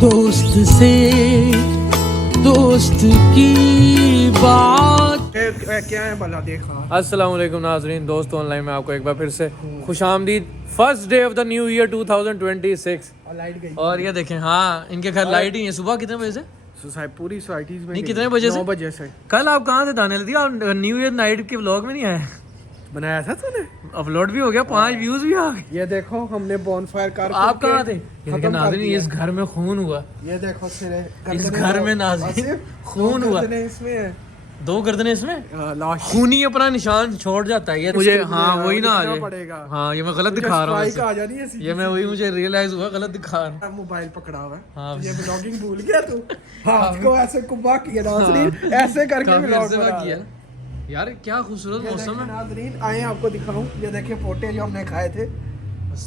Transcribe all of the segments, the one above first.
दोस्त से दोस्त की बात। क्या है भला देखा। अस्सलाम वालेकुम नाजरीन, दोस्त ऑनलाइन में आपको एक बार फिर से खुशामदीद। First day of the new year 2026 और लाइट गई और ये देखें, हाँ इनके घर लाइट ही है। सुबह कितने बजे से? पूरी सोसाइटीज में नहीं, कितने बजे से? 9 बजे से। कल आप कहाँ थे दाने लदी? आप न्यू ईयर नाइट के व्लॉग में नहीं आए? बनाया था तूने? अपलोड भी हो गया, 5 व्यूज भी आ गए। ये देखो हमने बॉनफायर कार। आप कहाँ थे? ये देखें नाजरीन, इस घर में खून हुआ। ये देखो सिरे इस घर में नाजरीन खून हुआ। इसमें है 2 गर्दनें इसमें। लाश खूनी अपना निशान छोड़ जाता है ये मुझे। हाँ वही ना आ जाए। पड़ेगा। हाँ ये मैं गलत दिखा रहा हूँ स्ट्राइक आ जानी है सीधी। ये मैं वही मुझे रियलाइज हुआ गलत दिखा रहा हूँ। मोबाइल पकड़ा हुआ है। हाँ। ये व्लॉगिंग भूल गया तू। हाथ को ऐसे कुब्बा किया नाज़रीन, ऐसे करके काफी व्लॉग अरसे बना बाद किया यार। क्या खूबसूरत मौसम है नाज़रीन। आए आपको दिखाऊं, ये देखिए पोटे जो हमने खाए थे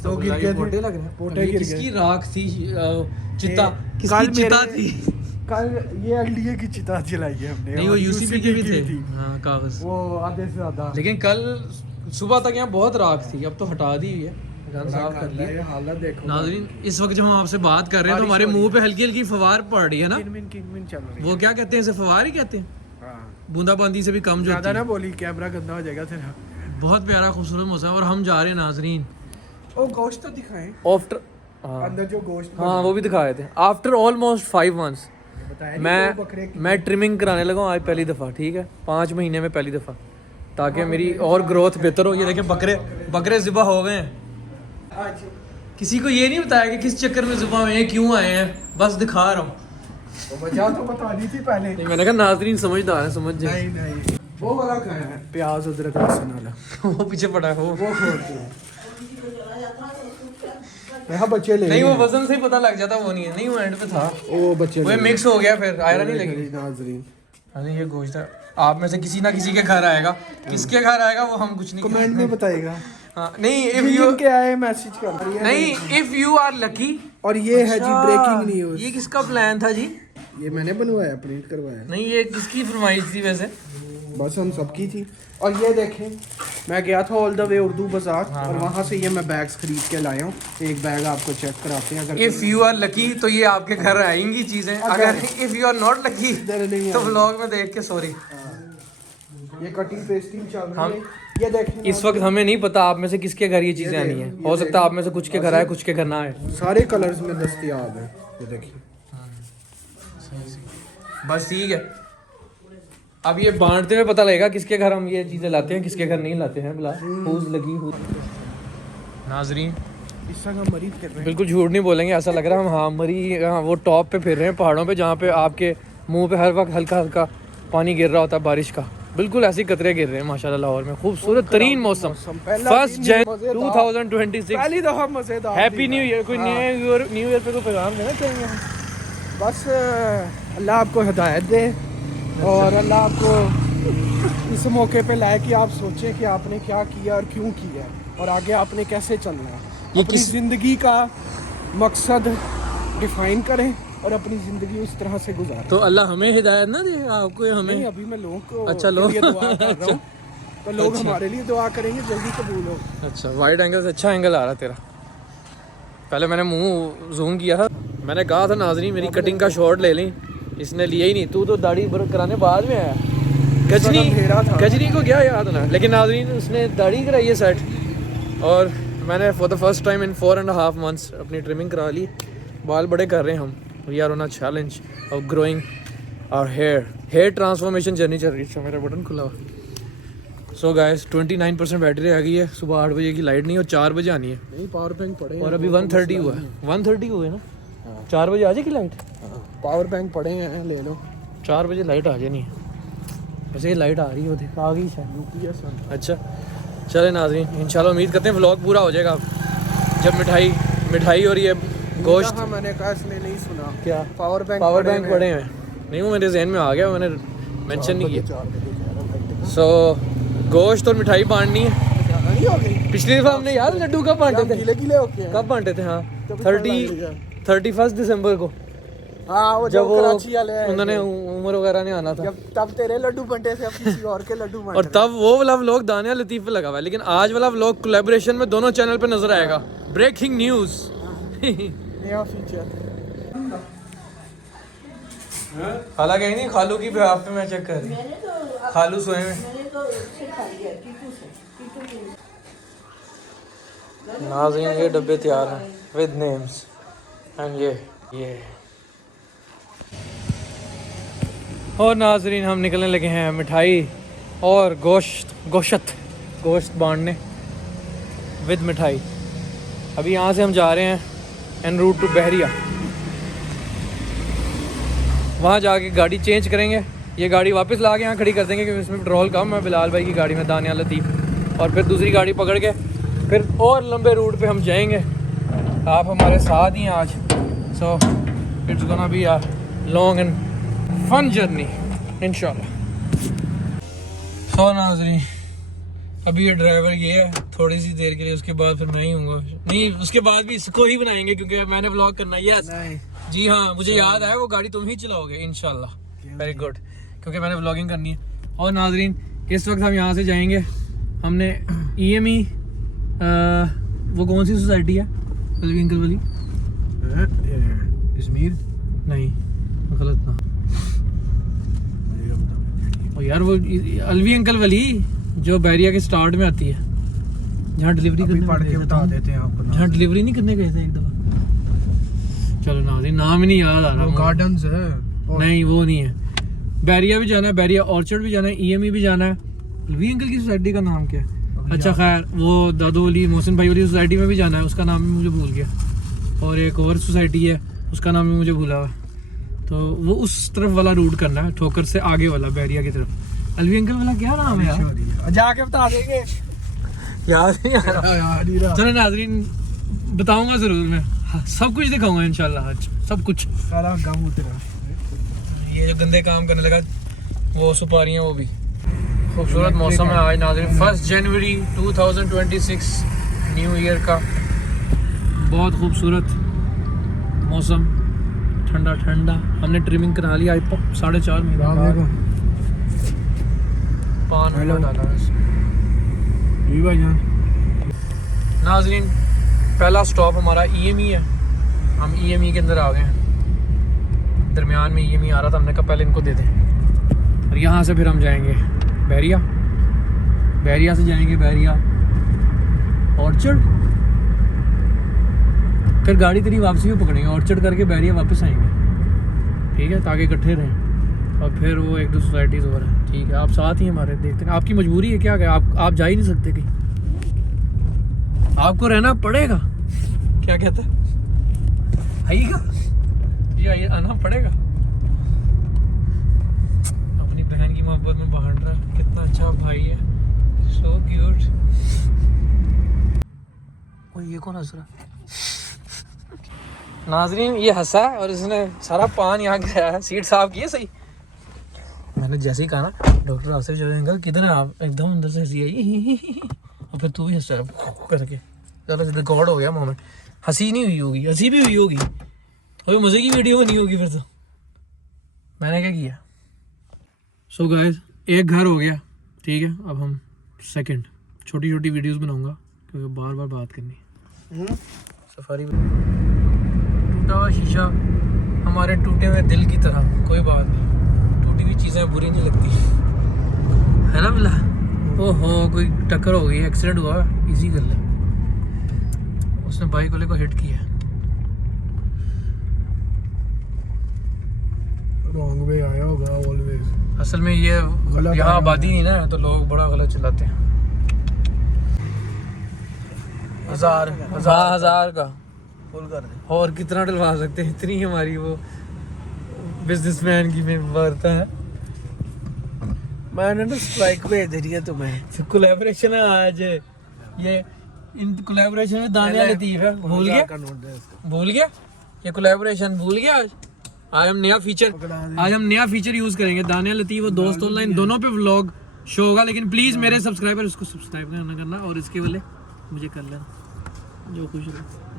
तो गिर गए थे। पोटे लग रहे हैं। पोटे ये गिर किसकी गए। राख थी? चिता कल किसकी चिता मेरे- थी? कल ये एलडीए की चिता जलाई है हमने। नहीं वो और यूसीपी के भी की थे। हाँ कागज। वो आधे से ज्यादा। लेकिन कल सुबह तक यहाँ बहुत राख थी, अब तो हटा दी हुई है, घर साफ कर लिया। ये हालत देखो नाज़रीन इस वक्त जब हम आपसे बात कर रहे हैं तो बारिश हमारे हो रही मुंह पे हल्की हल्की फवार पड़ रही है ना। किनमिन चल रही है। वो क्या कहते हैं, इसे फवार ही कहते हैं। हाँ। बूंदाबांदी से भी कम जो ज्यादा होती ना है। बोली, कैमरा गंदा हो जाएगा तेरा। बहुत प्यारा खूबसूरत मौसम है और हम जा रहे हैं नाज़रीन ओ गोश्त तो दिखाएं। आफ्टर। अंदर जो गोश्त हाँ वो भी दिखाए थे। आफ्टर ऑलमोस्ट 5 months बताया नहीं, दो बकरे की। मैं ट्रिमिंग कराने लगा हूँ आज पहली दफ़ा। ठीक है, 5 महीने में पहली दफ़ा, ताकि मेरी और ग्रोथ बेहतर हो। ये देखें बकरे ज़िबा हो गए हैं। आज किसी को ये नहीं बताया कि किस चक्कर में ज़िबा हुए हैं, क्यों आए हैं, बस दिखा रहा हूँ। तो वजह तो बतानी थी पहले। नहीं, मैंने कहा नाज़रीन समझदार है, समझ जाए। नहीं वो वाला खाया है, प्याज अदरक लहसुन वाला। वो पीछे पड़ा है वो खोल के यहाँ बच्चे ले नहीं, वो लिए। वजन से ही पता लग जाता। वो नहीं है, नहीं वो एंड पे था, वो बच्चे वो ले लिए। मिक्स हो गया फिर आयरन नहीं लगी। नाज़रीन हाँ ये गोश्त है। आप में से किसी ना किसी के घर आएगा, किसके घर आएगा वो हम कुछ नहीं कमेंट में बताएगा। हाँ, नहीं इफ यू जिनके आए मैसेज कर रही है। नहीं इफ यू आर लकी। और ये है जी ब्रेकिंग न्यूज। ये किसका प्लान था जी? ये मैंने बनवाया, प्रिंट करवाया। नहीं ये किसकी फरमाइश थी वैसे? बस हम सबकी थी। और ये देखें, मैं गया था ऑल द वे उर्दू बाजार और वहाँ से ये मैं बैग्स खरीद के लाया हूँ। एक बैग आपको चेक कराते हैं। अगर इफ यू आर लकी तो ये आपके घर आएंगी चीजें। अगर if you are not lucky नहीं तो व्लॉग में देख के सॉरी। ये कटिंग पेस्टिंग चल रही है। ये देखें इस वक्त हमें नहीं पता आप में से किसके घर ये चीजें आनी है। हो सकता है आप में से कुछ के घर आए, कुछ के घर ना आए। सारे कलर्स में दस्तयाब है। ये देखिए बस ठीक है, अब ये बांटते हुए पता लगेगा किसके घर हम ये चीजें लाते हैं, किसके घर नहीं लाते हैं। बुला हुज लगी हुई नाजरीन, इस हम मरीज कर रहे हैं। बिल्कुल झूठ नहीं बोलेंगे, ऐसा लग रहा है हम हाँ मरी हाँ, वो टॉप पे फिर रहे हैं पहाड़ों पे, जहाँ पे आपके मुंह पे हर वक्त हल्का हल्का पानी गिर रहा होता है बारिश का। बिल्कुल ऐसे कतरे गिर रहे हैं माशाल्लाह लाहौर में। खूबसूरत तरीन मौसम। 1 Jan 2026। पहली दफा मजेदार। Happy new year. कोई न्यू ईयर पे कोई पैगाम देना चाहेंगे हम? बस अल्लाह आपको हिदायत दे और अल्लाह आपको इस मौके पे लाए कि आप सोचें कि आपने क्या किया और क्यों किया और आगे आपने कैसे चलना है। अपनी ज़िंदगी का मकसद डिफाइन करें और अपनी ज़िंदगी उस तरह से गुजारें। तो अल्लाह हमें हिदायत ना दे, आपको हमें। नहीं, अभी मैं लोगों को अच्छा, लोग के लिए दुआ कर रहा हूँ तो लोग हमारे लिए दुआ करेंगे, जल्दी कबूल हो। अच्छा वाइड एंगल से अच्छा एंगल आ रहा तेरा। पहले मैंने मुंह जूम किया था, मैंने कहा था नाज़रीन मेरी कटिंग का शॉट ले लें, इसने लिया ही नहीं। तू तो दाढ़ी कराने बाद में आया। गजनी को क्या याद ना, लेकिन नाज़रीन उसने दाढ़ी कराई है सेट और मैंने for the first time in 4.5 months अपनी ट्रिमिंग करा ली। बाल बड़े कर रहे हैं हम। We are on a challenge of growing our hair transformation journey चल रही है। मेरा बटन खुला हुआ। सो गाइस 29% बैटरी आ गई है। सुबह 8 बजे की लाइट नहीं और 4 बजे आनी है। नहीं, पावर बैंक पड़े और अभी 1:30 हुआ है। 1:30 हुए ना, 4 बजे आ जाएगी लाइट। पावर बैंक पड़े हैं, ले लो। 4 बजे लाइट आ जानी है। वैसे ये लाइट आ रही होती आ गई शायद। अच्छा चले नाज़रीन, इंशाल्लाह उम्मीद करते हैं व्लॉग पूरा हो जाएगा जब मिठाई और ये गोश्त। हाँ, मैंने कहा इसने नहीं सुना। क्या पावर बैंक पड़े हैं? नहीं वो मेरे जहन में आ गया, मैंने मेंशन नहीं किया। सो गोश्त और मिठाई बांटनी है। पिछली दफ़ा हमने यार लड्डू कब बांटे थे? गीले होके कब बांटे थे? हाँ 31 दिसंबर को, हाँ, वो जब वो कराची वाले आए उन्होंने थे। उमर वगैरह ने आना था। तब तेरे लड्डू बंटे थे, अब किसी और के लड्डू बंटे और तब वो वाला व्लॉग दानिया लतीफ़ पे लगा हुआ है, लेकिन आज वाला व्लॉग कोलैबोरेशन में दोनों चैनल पे नजर आएगा। Breaking news. नया फीचर। खाला कहीं नहीं, खालू की बेहाफ पे मैं चेक कर रही हूँ। खालू सोए में नाज़रीन ये डब्बे तैयार हैं विद नेम्स एंड ये और नाज़रीन हम निकलने लगे हैं मिठाई और गोश्त बांटने विद मिठाई। अभी यहाँ से हम जा रहे हैं एन रूट टू बहरिया, वहाँ जाके गाड़ी चेंज करेंगे। ये गाड़ी वापस ला के यहाँ खड़ी कर देंगे क्योंकि इसमें पेट्रोल कम है बिलाल भाई की गाड़ी में, दानिया लतीफ़, और फिर दूसरी गाड़ी पकड़ के फिर और लंबे रूट पे हम जाएंगे। आप हमारे साथ ही हैं आज, so it's gonna be a long and fun journey इंशाल्लाह। सो नाज़रीन अभी ये ड्राइवर ये है थोड़ी सी देर के लिए, उसके बाद फिर मैं ही हूँगा। नहीं उसके बाद भी इसको ही बनाएंगे क्योंकि मैंने व्लॉग करना है। यस जी हाँ, मुझे याद आया वो गाड़ी तुम ही चलाओगे इंशाल्लाह। वेरी गुड, क्योंकि मैंने व्लॉगिंग करनी है। और नाज़रीन इस वक्त हम यहाँ से जाएंगे, हमने EME वो कौन सी सोसाइटी है अलवी अंकल वाली? इजमीर नहीं गलत ना, और यार वो अलवी अंकल वाली जो बहरिया के स्टार्ट में आती है, जहाँ डिलीवरी करने पढ़ के बता देते हैं आपको, जहाँ डिलीवरी नहीं करने गए थे एक दफ़ा। चलो नाज़रीन नाम ही नहीं याद आ रहा। गार्डन्स है नहीं वो नहीं है। बहरिया भी जाना है, बहरिया ऑर्चर्ड भी जाना है, EME भी जाना है। अलवी अंकल की सोसाइटी का नाम क्या है? अच्छा खैर वो दादू वाली मोहसिन भाई वाली सोसाइटी में भी जाना है, उसका नाम भी मुझे भूल गया। और एक और सोसाइटी है उसका नाम भी मुझे भूला हुआ। तो वो उस तरफ वाला रूट करना है, ठोकर से आगे वाला बहरिया की तरफ। अलवी अंकल वाला क्या नाम है यार? जाके बता देंगे, याद नहीं आ रहा। चलो नाज़रीन बताऊंगा ज़रूर मैं, सब कुछ दिखाऊंगा इंशाल्लाह आज, सब कुछ। सारा गाँव तेरा ये जो गंदे काम करने लगा वो सुपारियाँ वो भी। खूबसूरत मौसम है आज नाज़रीन, 1 जनवरी 2026 न्यू ईयर का। बहुत खूबसूरत मौसम, ठंडा ठंडा। हमने ट्रिमिंग करा लिया आज 4.5 महीने बाद। पान डाला नाज़रीन। पहला स्टॉप हमारा EME है, हम EME के अंदर आ गए हैं। दरमियान में EME आ रहा था, हमने कहा पहले इनको दे दें। और यहाँ से फिर हम जाएंगे बहरिया, बहरिया से जाएंगे बहरिया ऑर्चर्ड, फिर गाड़ी तेरी वापसी भी पकड़ेंगे, ऑर्चर्ड करके बहरिया वापस आएंगे, ठीक है, ताकि इकट्ठे रहें। और फिर वो एक दो सोसाइटीज़ और हैं, ठीक है। आप साथ ही हमारे देखते हैं, आपकी मजबूरी है क्या, आप जा ही नहीं सकते कहीं, आपको रहना पड़ेगा। क्या कहते हैं, आइएगा जी, आइए, आना पड़ेगा। अपनी बहन की मोहब्बत में बांट रहा है, कितना अच्छा भाई है, सो क्यूट। ओए ये कौन हंस रहा? नाज़रीन ये हंसा है और इसने सारा पान यहाँ गिराया है। सीट साफ की है सही? मैंने जैसे ही कहा ना डॉक्टर आसिफ जब अंकल किधर है आप, एकदम अंदर से हंसी आई और फिर तू भी हंस रहा करके। चलो रिकॉर्ड हो गया मोमेंट। हंसी नहीं हुई होगी, हंसी भी हुई होगी, और मज़े की वीडियो बनी होगी फिर तो। मैंने क्या किया? सो गाइस एक घर हो गया, ठीक है। अब हम सेकंड छोटी छोटी वीडियोस बनाऊंगा क्योंकि बार बार बात करनी है। सफारी टूटा हुआ शीशा हमारे टूटे हुए दिल की तरह, कोई बात नहीं, टूटी हुई चीज़ें बुरी नहीं लगती है ना बिल्ला। ओहो कोई टक्कर हो गई, एक्सीडेंट हुआ, इजी कर ले। उसने बाइक वाले को हिट किया। रॉन्ग वे आया होगा ऑलवेज। असल में ये यहाँ आबादी नहीं ना, तो लोग बड़ा गलत चलाते हैं। 1000 का फुल कर दे। और कितना डलवा सकते हैं, इतनी हमारी वो बिजनेसमैन की वर्थ है। मैंने ना स्ट्राइक भेज दे रही है तुम्हें। कोलैबोरेशन है आज, ये इन कोलैबोरेशन में दानिया लतीफ है। भूल गया ये कोलैबोरेशन भूल गया। आज हम नया फीचर यूज करेंगे। दानिया लतीफ और दोस्त ऑनलाइन दोनों पे व्लॉग शो होगा, लेकिन प्लीज मेरे सब्सक्राइबर इसको सब्सक्राइब करना और इसके वाले मुझे कर लेना जो कुछ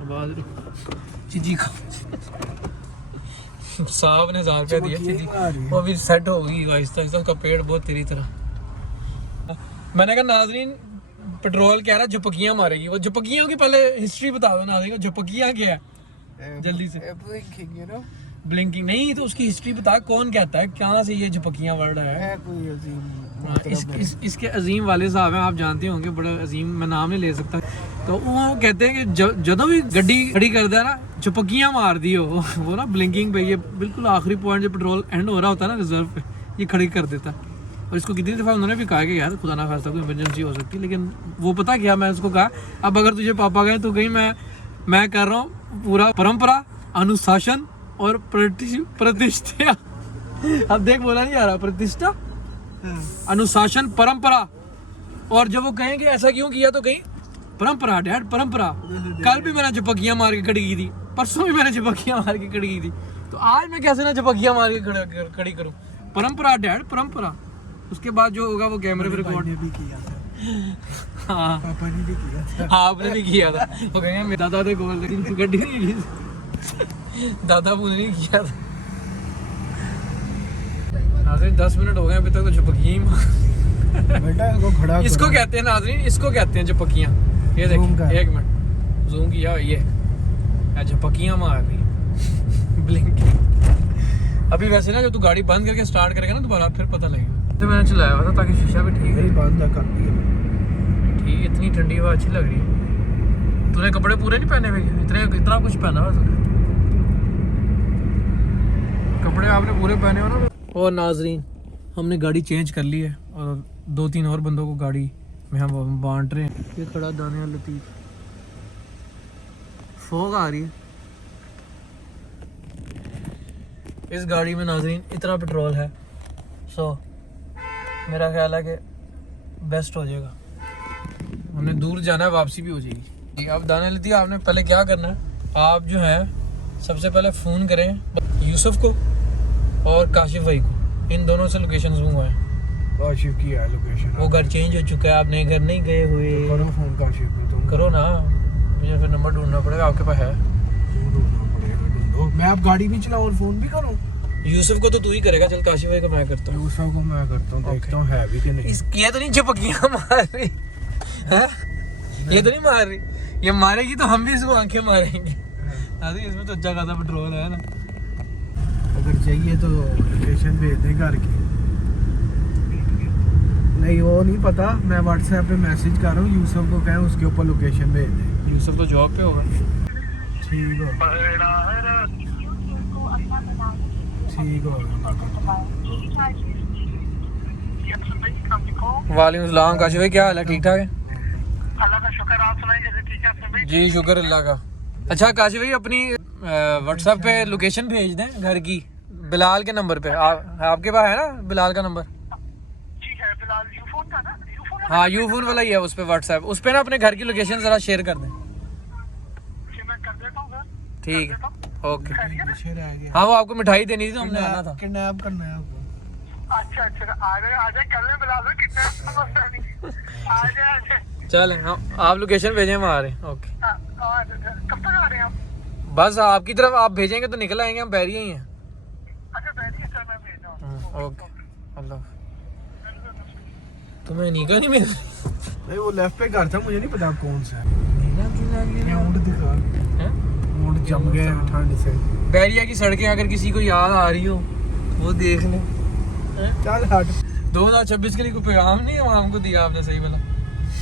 आवाज चीजी का साहब ने 1000 रुपया दिया चीजी, वो अभी सेट होगी आहिस्ता आहिस्ता, उसका पेड़ बहुत तेरी तरह। मैंने कहा नाज़रीन पेट्रोल कह रहा झपकियाँ मारेगी, वो झपकियों की पहले हिस्ट्री बता दो नाज़रीन, झपकियाँ क्या है जल्दी से। ब्लिंकिंग नहीं, तो उसकी हिस्ट्री बता, कौन कहता है, कहाँ से ये झपकियाँ वर्ड है? कोई अजीम हाँ, इसके अजीम वाले साहब हैं, आप जानते होंगे, बड़ा अजीम, मैं नाम नहीं ले सकता। तो वो कहते हैं कि जब भी गड्डी खड़ी करता है ना, झपकियाँ मार दी हो वो ना ब्लिंकिंग पे, ये बिल्कुल आखिरी पॉइंट जब पेट्रोल एंड हो रहा होता है ना रिजर्व पे, ये खड़ी कर देता है। और इसको कितनी दफ़ा उन्होंने भी कहा कि यार खुदा ना खास्ता कोई इमरजेंसी हो सकती है, लेकिन वो पता क्या, मैं उसको कहा अब अगर तुझे पापा गए तो कहीं मैं कर रहा हूँ पूरा परंपरा, अनुशासन और प्रतिष्ठा अब देख बोला नहीं आ रहा, प्रतिष्ठा, अनुशासन, परंपरा। और जब वो कहेंगे ऐसा क्यों किया, तो कहीं परंपरा डैड, परंपरा। कल भी मैंने झपकियां मार के खड़ी की थी, परसों भी मैंने झपकियां मार के खड़ी की थी, तो आज मैं कैसे ना झपकियां मार के खड़ी करूं, परंपरा डैड, परंपरा। उसके बाद जो होगा वो कैमरे पे रिकॉर्ड भी किया था। हाँ पापा ने भी किया था। हाँ आपने भी किया था। वो कहेंगे मेरे दादा ने गोल लेकिन गड्डी नहीं की, दादा ने नहीं किया था। 10 मिनट हो गए अभी तक तो झपकियां बेटा इसको खड़ा इसको कहते हैं नाज़रीन, इसको कहते हैं झपकियां। ये देखिए, एक मिनट जूम किया, ये झपकियां मार रही ब्लिंकिंग। अभी वैसे ना जब तू गाड़ी बंद करके स्टार्ट करेगा ना दोबारा, फिर पता लगेगा। तो मैंने चलाया हुआ था ताकि शीशा भी ठीक है, बंद कर दिया ठीक। इतनी ठंडी हवा अच्छी लग रही है। तूने कपड़े पूरे नहीं पहने हुए, इतना कुछ पहना हुआ तूने, कपड़े आपने पूरे पहने हो ना। और नाजरीन हमने गाड़ी चेंज कर ली है और 2-3 और बंदों को गाड़ी में हम बांट रहे हैं। ये खड़ा दानिया लतीफ़, फोग आ रही है इस गाड़ी में नाजरीन, इतना पेट्रोल है, सो मेरा ख्याल है कि बेस्ट हो जाएगा। हमने दूर जाना है, वापसी भी हो जाएगी। अब दानिया लतीफ़ आपने पहले क्या करना है, आप जो है सबसे पहले फ़ोन करें यूसुफ को और काशिफ भाई को, इन दोनों से लोकेशन मंगवाएं। काशिफ की है लोकेशन, वो घर चेंज हो चुका है, आपने घर नहीं गए हुए। तो करो फोन काशिफ में, तुम करो ना, मुझे फिर नंबर ढूंढना पड़ेगा, आपके पास है? ढूंढना पड़ेगा, ढूंढो। मैं अब गाड़ी भी चलाऊं और फोन भी करूं? यूसुफ को तो तू ही करेगा, चल काशिफ भाई को मैं करता हूँ। यूसुफ को मैं करता हूँ, देखता हूँ है भी कि नहीं। ये तो नहीं झपकियां मार रही है, ये तो नहीं मार रही, ये मारेगी तो हम भी इसको आंखें मारेंगे। इसमें तो अच्छा खासा पेट्रोल है ना। अगर चाहिए तो लोकेशन भेज दें घर की। नहीं वो नहीं पता, मैं व्हाट्सएप पे मैसेज कर रहा हूँ, यूसुफ को कहें उसके ऊपर लोकेशन भेज दें। यूसुफ तो जॉब पे होगा। ठीक हो, ठीक हो। वालेकुम सलाम काशिफ भाई, क्या हाल है? ठीक ठाक है? अल्लाह का शुक्र, आप सुनाइए जैसे ठीक है? जी शुक्र अल्लाह का। अच्छा काशिफ भाई अपनी व्हाट्सएप पे लोकेशन भेज दें घर की, बिलाल के नंबर पे। आपके पास है ना बिलाल का नंबर? जी है, बिलाल यूफोन का ना, यूफोन हाँ यूफोन वाला ही है, उस पे व्हाट्सएप, उस पे ना अपने घर की लोकेशन जरा शेयर कर दें। मैं कर देता हूँ सर। ठीक है, ओके। पीछे रह गया। हाँ वो आपको मिठाई देनी थी तो हमने आना था। किडनैप करना है आपको। अच्छा आ जाए कर ले बिलाल भाई, कितना समस्या नहीं, आ जाए। चलें हम, आप लोकेशन भेजें, हम आ रहे हैं। ओके कब तक आ रहे हैं आप? बस आपकी तरफ आप भेजेंगे तो निकल आएंगे, हम बैरिया ही हैं। अच्छा बैठिए सर, मैं भेज रहा हूँ। ओके अल्लाह। तुम्हें निका नहीं मिल नहीं वो लेफ्ट पे घर था, मुझे नहीं पता कौन सा है। ऊँट दिखा, ऊँट जम गए हैं ठंड से। बैरिया की सड़कें अगर किसी को याद आ रही हो वो देख ले। चल हट, 2026 के लिए कोई पैगाम नहीं है हमको दिया आपने, सही वाला?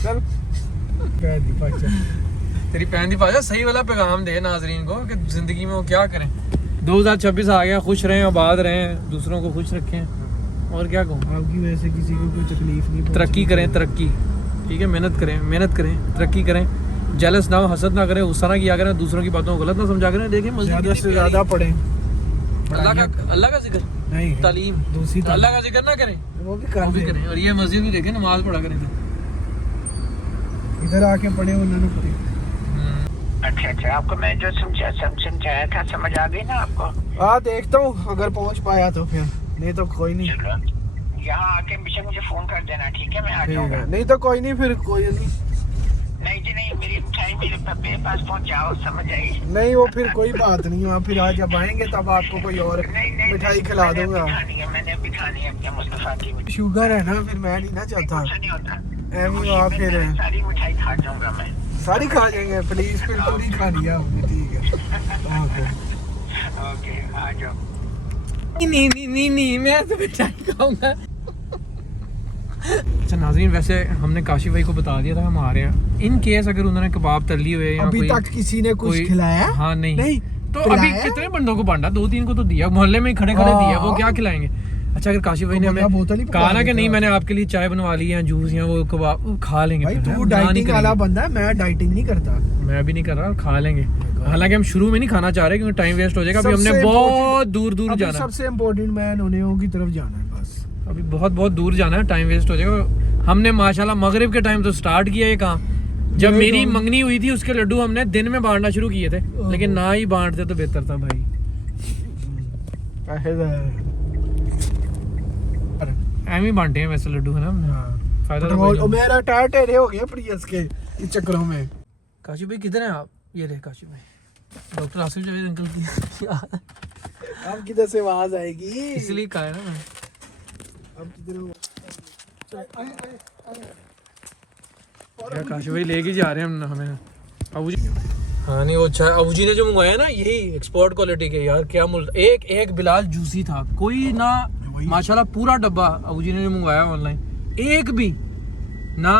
चल कह दी पाचा। तेरी पहन दी पाजा, सही वाला पैगाम दे नाजरीन को कि जिंदगी में वो क्या करें। 2026 आ गया, खुश रहें, आबाद रहें, दूसरों को खुश रखें, और क्या कहूँ। आपकी वजह से किसी को कोई तकलीफ नहीं पहुंची। तरक्की करें, तरक्की, ठीक है, मेहनत करें, तरक्की करें, जेलस ना हो, हसद ना करें, गुस्सा ना किया करें, दूसरों की बातों को गलत ना समझा करें। देखें ज़्यादा से ज़्यादा पढ़ें, अल्लाह का जिक्र, नहीं तालीम, दूसरी अल्लाह का जिक्र ना करें, वो भी वो भी कर करें। और ये मस्जिद में देखें, नमाज पढ़ा करें। इधर आके पढ़े, उन्होंने पढ़े। अच्छा आपको मैं जो समझाया था, समझ आ गई ना आपको? हाँ देखता हूँ, अगर पहुँच पाया तो फिर, नहीं तो कोई नहीं। यहाँ आके मुझे फोन कर देना, ठीक है? मैं आ ठीक जाऊंगा। है, नहीं तो कोई नहीं, फिर कोई नहीं। नहीं जी नहीं, मेरी मिठाई मेरे पास पहुँच जाओ, समझ आई? नहीं वो फिर कोई बात नहीं, आप फिर आज जब आएंगे तब आपको कोई और मिठाई खिला दूंगा। मैंने अभी खानी है अपने मुस्तफा की। शुगर है ना, फिर मैं नहीं ना चाहता कुछ नहीं होता, एमी आप फिर सारी मिठाई खा जाऊंगा मैं। सारी खा जाएंगे प्लीज, फिर पूरी खा लिया आपने, ठीक है। ओके ओके आ जाओ। नहीं मैं तो मिठाई खाऊंगा। अच्छा नाज़रीन, वैसे हमने काशिफ भाई को बता दिया था हम आ रहे हैं। इन केस अगर उन्होंने कबाब तली हुए या अभी तक किसी ने कुछ खिलाया? हाँ नहीं तो खिलाया? अभी कितने बंदों को बांटा, 2-3 को तो दिया, मोहल्ले में खड़े खड़े दिया, वो क्या खिलाएंगे। अच्छा अगर काशिफ भाई ने हमें कहा ना कि नहीं मैंने आपके लिए चाय बनवा ली है, जूस या वो कबाब खा लेंगे। भाई तू डाइटिंग वाला बंदा है, मैं डाइटिंग नहीं करता। मैं भी नहीं कर रहा, खा लेंगे। हालांकि हम शुरू में नहीं खाना चाह रहे क्योंकि टाइम वेस्ट हो जाएगा। अभी हमने बहुत दूर जाना है, सबसे इम्पोर्टेंट मैं नोनियों की तरफ जाना है बस। अभी बहुत दूर जाना है, टाइम वेस्ट हो जाएगा। हमने माशाल्लाह मगरिब के टाइम तो स्टार्ट किया ये काम। जब मेरी मंगनी हुई थी उसके लड्डू हमने दिन में बांटना शुरू किए थे, लेकिन ना ही बांटते तो बेहतर था भाई। एम ही बांटे हैं वैसे लड्डू, है ना हमने। फायदा तो मेरा टायर टेढ़े हो गया प्रियस के इस चक्करों में। काशिफ भाई किधर हैं आप? ये रहे काशिफ भाई, डॉक्टर आसिफ जावेद अंकल की अब किधर से आवाज आएगी, इसलिए कहा है ना मैं। अब किधर क्या काशिफ भाई लेके जा रहे हैं हम हमें अबू जी। हाँ नहीं वो अच्छा अबू जी ने जो मंगवाया ना यही एक्सपोर्ट क्वालिटी के यार, क्या एक बिलाल जूसी था, कोई ना माशाल्लाह पूरा डब्बा अबू जी ने जो मंगवाया ऑनलाइन, एक भी ना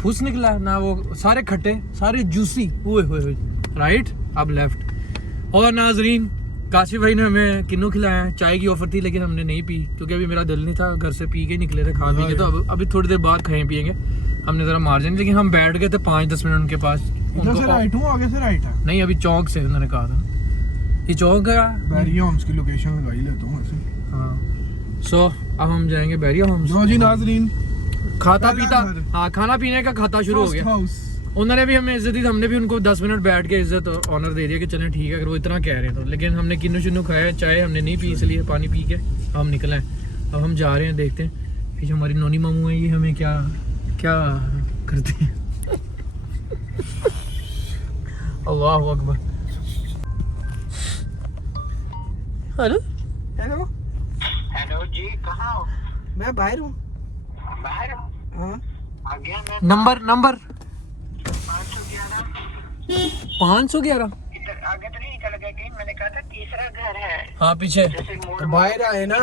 फुस निकला ना, वो सारे खट्टे सारे जूसी हुए राइट। अब लेफ्ट। और नाजरीन काशिफ भाई ने हमें किन्नू खिलाया, चाय की ऑफर थी लेकिन हमने नहीं पी क्योंकि अभी मेरा दिल नहीं था, घर से पी के निकले थे खा पी के, तो अभी थोड़ी देर बाद खाएं पियेंगे हमने जरा मार्जिन। लेकिन हम बैठ गए थे 5-10 मिनट उनके पास। इधर से राइट हूं, आगे से राइट है? नहीं अभी चौक से उन्होंने कहा था ये चौक है। बैरिया होम्स की लोकेशन लगा ही लेता हूं ऐसे। हाँ सो अब हम जाएंगे बैरिया होम्स। लो जी नाजरीन, खाता पीता हाँ खाना पीने का खाता शुरू हो गया। उन्होंने भी हमें इज्जत दी, हमने भी उनको 10 मिनट बैठ के इज्जत और ऑनर दे दिया कि चलें ठीक है अगर वो इतना कह रहे हैं तो। लेकिन हमने किन्नू शिन्नू खाया, चाय हमने नहीं पी, इसलिए पानी पी के हम निकले हैं। अब हम जा रहे हैं, देखते हैं जो हमारी नोनी मामू है ये हमें क्या करते हैं। अल्लाह अकबर। हेलो हेलो हेलो जी, कहाँ हो? मैं बाहर हूँ। बाहर हो? हाँ आ गया मैं। नंबर 511 इधर आगे तो नहीं निकल गया कहीं, मैंने कहा था तीसरा घर है। हाँ पीछे जैसे मोड़ बाहर आए ना,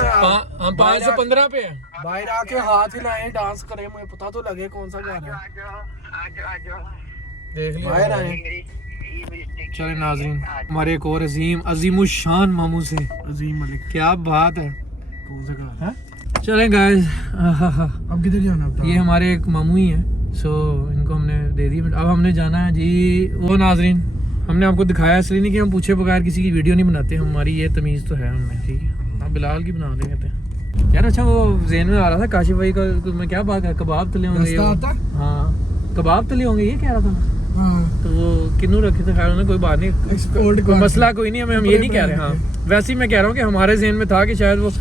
हम 515 पे हैं। बाहर आके हाथ हिलाए डांस करे, मुझे पता तो लगे कौन सा घर है। आ जाओ देख लिया बाहर आए। चले नाजरीन, हमारे एक और अजीमुशान मामू से अजीम मलिक। क्या बात है। कौन सा घर है? चलें गाइस, अब किधर जाना है? ये हमारे एक मामू ही हैं, सो इनको हमने दे दी। अब हमने जाना है जी वो नाजरीन, हमने आपको दिखाया इसलिए नहीं कि हम पूछे बगैर किसी की वीडियो नहीं बनाते, हमारी ये तमीज़ तो है हमें, ठीक है। आप बिलाल की बना देंगे यार। अच्छा वो ज़हन में आ रहा था काशिफ भाई का, मैं क्या बात है, कबाब तले होंगे। हाँ कबाब तले होंगे ये कह रहा था। हाँ। तो वो किन्नू रखे थे, खैर उन्होंने कोई बात नहीं, एक्सपोर्ट कोई मसला कोई नहीं, हम ये नहीं कह रहे। हाँ वैसे ही मैं कह रहा हूँ कि हमारे जहन में था कि शायद वो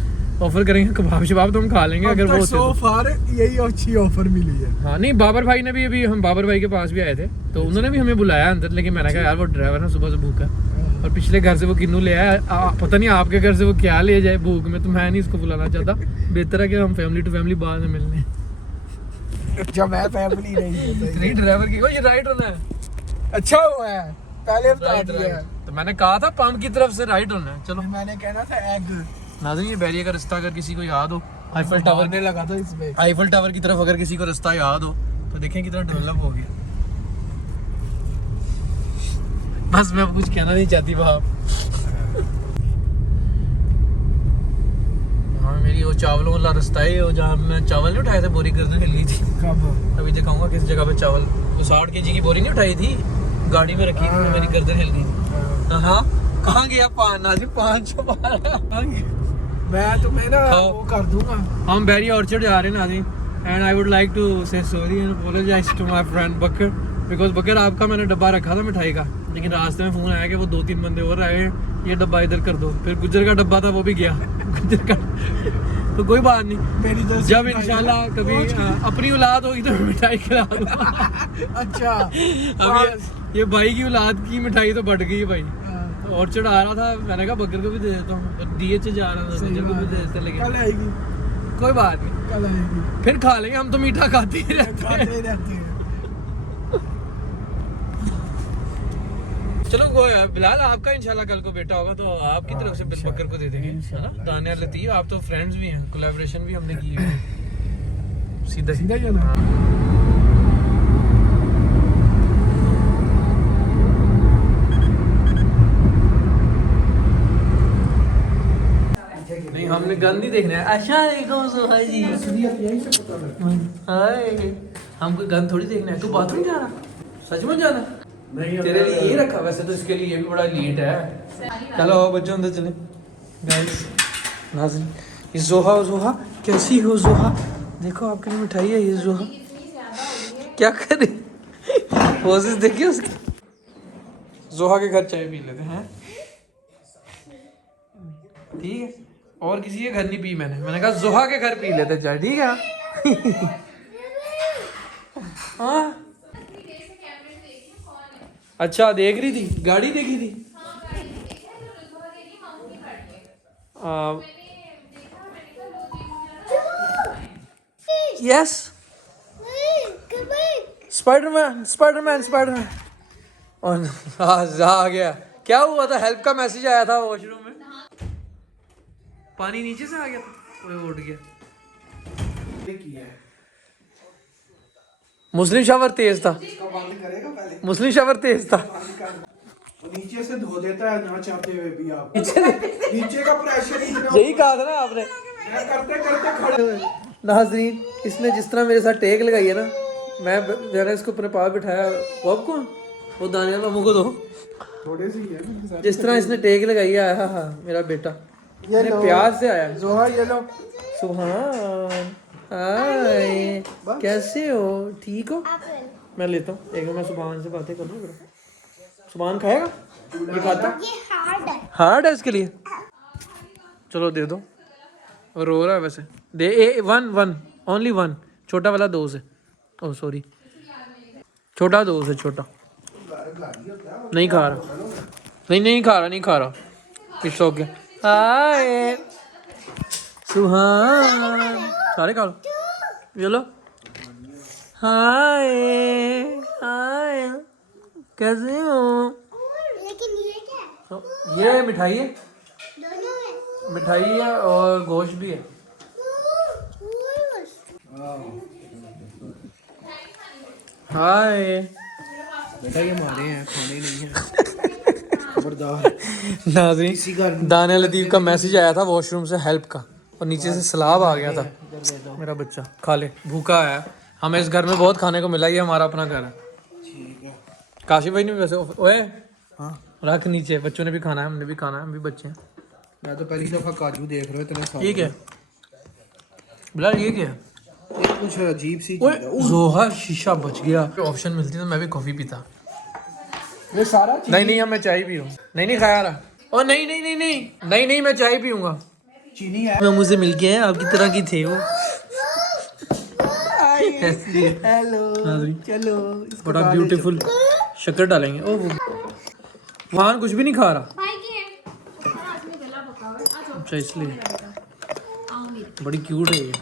ऑफर करेंगे कबाब शबाब तो हम खा लेंगे अगर वो सो फार यही अच्छी ऑफर मिली है। हाँ नहीं बाबर भाई ने भी, अभी हम बाबर भाई के पास भी आए थे तो उन्होंने भी हमें बुलाया अंदर, लेकिन मैंने कहा यार वो ड्राइवर है सुबह से भूखा, और पिछले घर से वो किन्नू ले आया, पता नहीं आपके घर से वो क्या ले जाए भूख में, तो मैं नहीं इसको बुलाना चाहता। बेहतर है कि हम फैमिली टू फैमिली बाद में मिलने। जब मैं फैमिली नहीं ड्राइवर की ये राइट होना है। अच्छा हुआ है, पहले बता दिया। तो मैंने कहा था पंप की तरफ से राइट होना है। चलो मैंने कहना था एग। नाज़रीन ये बैरिया का रास्ता अगर किसी को याद हो, आईफल टावर ने लगा था इसमें, आईफल टावर की तरफ अगर किसी को रास्ता याद हो तो देखें कितना डेवलप हो गया। बस मैं कुछ कहना नहीं चाहती वहाँ। हाँ मेरी वो चावलों वाला रास्ता है, वो जहाँ मैं चावल नहीं उठाए थे, बोरी गर्दन हिल गई थी। कब? अभी दिखाऊंगा किस जगह पे चावल, वो 60 kg की बोरी नहीं उठाई थी, गाड़ी में रखी थी, मेरी गर्दन हिल गई थी। हाँ कहाँ गया नाज़रीन 512? मैं तुम्हें ना वो कर दूंगा। हम बैरिया ऑर्चर्ड जा रहे हैं नाज़रीन, and I would like to say sorry and apologise to my friend Bakar, because Bakar आपका मैंने डब्बा रखा था मिठाई का, लेकिन रास्ते में फ़ोन आया कि वो 2-3 बंदे और आए, ये डब्बा इधर कर दो। फिर गुज्जर का डब्बा था वो भी गया गुज्जर का, तो कोई बात नहीं, जब इंशाल्लाह कभी अपनी औलाद होगी तो मैं मिठाई खिला दूंगा। अच्छा अब ये भाई की औलाद की मिठाई तो बढ़ गई है भाई। और चढ़ा रहा था, मैंने कहा बकर को भी दे देता हूँ, डीएच जा रहा था गुज्जर को भी दे देते, लेकिन कल आएगी, कोई बात नहीं, कल आएगी, फिर खा लेंगे, हम तो मीठा खाते ही रहते हैं। चलो वो बिलाल आपका इंशाल्लाह कल को बेटा होगा तो आपकी तरफ से बकर को दे देंगे, है ना। दानिया लतीफ आप तो फ्रेंड्स भी हैं, कोलैबोरेशन भी हमने की है। सीधा सीधा जाना। नहीं हमने गंद ही देखना है। अच्छा जी यही से पता लगा। हाय हमको गंद थोड़ी देखना है। तू बाथरूम जा रहा? सच में जाना? नहीं तेरे लिए ये रखा, वैसे तो इसके लिए ये भी बड़ा लीट है। चलो बच्चों अंदर चले। गाइस नाज़रीन ये जोहा कैसी हो जोहा? देखो आपके लिए मिठाई है ये जोहा। क्या करे पोजेस देखिए उसकी। जोहा के घर चाय पी लेते हैं, ठीक है। और किसी के घर नहीं पी मैंने कहा जोहा के घर पी लेते चाय, ठीक है। हाँ अच्छा देख रही थी, गाड़ी देखी थी। यस स्पाइडरमैन और आ गया। क्या हुआ था? हेल्प का मैसेज आया था वॉशरूम में, पानी नीचे से आ गया था, वो उठ गया। मुस्लिम शावर तेज था, बंद करेगा पहले। मुस्लिम शावर तेज था। नीचे से धो देता है ना चाहते हुए भी आप। नीचे का प्रेशर इतना, यही कहा था ना आपने। मैं करते करते खड़े हुए। नाज़रीन इसने जिस तरह मेरे साथ टेक लगाई है ना, मैंने इसको अपने पास बिठाया। वो अब कौन? वो दानिया मामू को दो। थोड़े से ही है जिस तरह इसने टेक लगाई है, हाँ मेरा बेटा ये इतने प्यार से आया। जोहा ये लो। सुभान हाय कैसे हो? ठीक हो? मैं लेता हूँ एक, मैं सुभान से बातें कर लूँ। सुभान खाएगा? ये खाता? हार्ड है इसके लिए। चलो दे दो। और रो रहा है वैसे। दे वन ओनली वन। छोटा वाला 2 से। ओह सॉरी छोटा 2 से छोटा। नहीं खा रहा, नहीं खा रहा। It's okay. हाय सुभान सारे खा लो, ये लो। हाय कैसे हो? लेकिन ये क्या है? ये मिठाई है, दोनों है। मिठाई है और गोश्त भी है। हाय बेटा ये हमारे हैं, खाने नहीं है। खबरदार। नाज़रीन दानिया लतीफ का मैसेज आया था वॉशरूम से हेल्प का, और नीचे से सलाब आ गया था। मेरा बच्चा खा ले, भूखा है। हमें इस घर में बहुत खाने को मिला, ये हमारा अपना घर है। ठीक है। काशिफ भाई ने भी वैसे ओए हाँ रख नीचे, बच्चों ने भी खाना है, हमने भी खाना है, हम भी बच्चे हैं। मैं तो पहली दफा काजू देख रहा हूँ इतने साल। ठीक है बिलाल ये क्या है? ये कुछ अजीब सी ओए चीज है। जोहा शीशा बच गया। ऑप्शन मिलती तो मैं भी कॉफी पीता। ये सारा चीज नहीं अब मैं चाय पी रहा हूँ। नहीं खाया रहा। ओ नहीं मैं चाय पीऊंगा। चीनी है। मैं मुझे मिल गए हैं, आपकी तरह की थे वो। हेलो चलो बड़ा ब्यूटीफुल। शक्कर डालेंगे। ओह वहां कुछ भी नहीं खा रहा। अच्छा इसलिए बड़ी क्यूट है ये।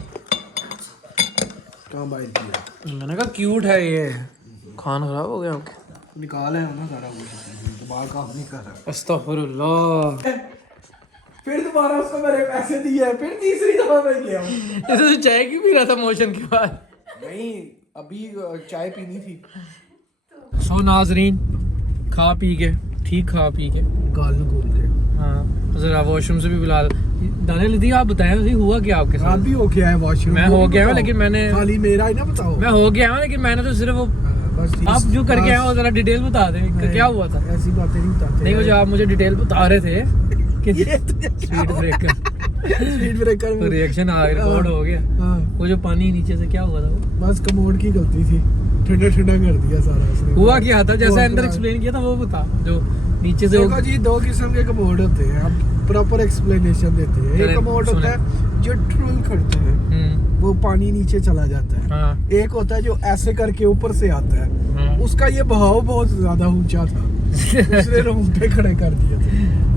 कहाँ बाहर किया? मैंने कहा क्यूट है ये। खाना खराब हो गया आपके? निकाल है ना सारा कुछ, दोबारा काम नहीं कर रहा। अस्तगफुरुल्लाह। फिर दोबारा उसको मैंने पैसे दिए, फिर तीसरी दफा मैं गया हूँ। ऐसे तो चाय क्यों पी रहा था मोशन के बाद? नहीं अभी चाय पीनी थी। सो नाजरीन खा पी के गाल न खोल के। हाँ जरा वॉशरूम से भी बुला दानिया लतीफ आप बताएं सही हुआ क्या आपके आप साथ? भी हो गया है वॉशरूम? मैं हो गया हूँ लेकिन मैंने खाली मेरा ही ना बताओ। मैं हो गया हूँ लेकिन मैंने तो सिर्फ वो बस आप जो करके आए हो जरा डिटेल बता दें क्या हुआ था। ऐसी बातें नहीं बताते। नहीं वो जो आप मुझे डिटेल बता रहे थे कि स्पीड ब्रेकर स्पीड ब्रेकर में रिएक्शन आ रिकॉर्ड हो गया। हाँ वो जो पानी नीचे से क्या हुआ था वो? बस कमोड की गलती थी, ठंडा कर दिया सारा उसने। हुआ क्या था जैसे अंदर एक्सप्लेन किया था वो बता। जो नीचे से देखो जी 2 किस्म के कमोड होते हैं, हम प्रॉपर एक्सप्लेनेशन देते हैं। एक कमोड होता है जो ट्रुल करते हैं, वो पानी नीचे चला जाता है। हाँ। एक होता है जो ऐसे करके ऊपर से आता है। हाँ। उसका ये बहाव बहुत ज्यादा ऊंचा था, उसने रोंगटे खड़े कर दिए थे।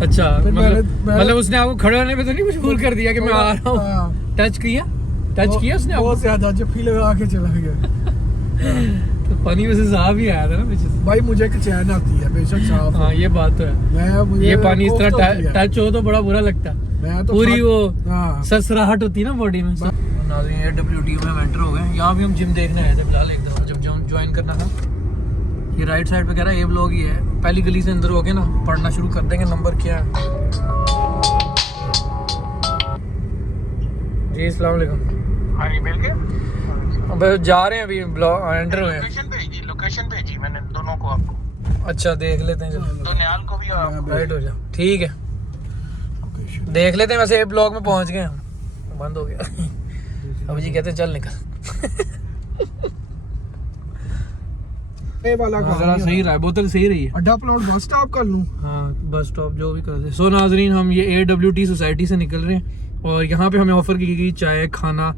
अच्छा फिर मतलब उसने आपको खड़े होने पे तो नहीं मजबूर कर दिया कि मैं आ रहा हूँ? हाँ। टच किया उसने आपको? बहुत ज्यादा जफ्फी लगा के चला गया। तो पानी वैसे साफ ही आया था ना पीछे से। भाई मुझे एक चैन आती है बेशक साफ हाँ ये बात तो है। मुझे ये पानी इस कोफ्त तरह होती है। टच हो तो बड़ा बुरा लगता है। मैं तो पूरी वो हाँ सरसराहट होती है ना बॉडी में। नाज़रीन ये WTO में एंटर हो गए। यहाँ भी हम जिम देखने आए थे फिलहाल एक दफ़ा जब ज्वाइन करना था। ये राइट साइड पे कह रहा है ये ब्लॉग ही है। पहली गली से अंदर हो गए ना पढ़ना शुरू कर देंगे। नंबर क्या है जी? अस्सलाम वालेकुम। हाँ जी मिल गया। अब जा रहे हैं अभी ब्लॉग एंटर हुए हैं। लोकेशन भेजी मैंने दोनों को आपको। अच्छा देख लेते हैं चलो। तो निहाल को भी आप राइट हो जाओ ठीक है देख लेते हैं। वैसे ब्लॉग में पहुंच गए हम। बंद हो गया अब जी कहते हैं चल निकल। ये वाला जरा सही रहा है बोतल सही रही है। अड्डा प्लॉट बस स्टॉप कर लूं। हाँ बस स्टॉप जो भी कर दे। सो नाजरीन हम ये AWT सोसाइटी से निकल रहे हैं और यहाँ पे हमें ऑफर की गई चाय खाना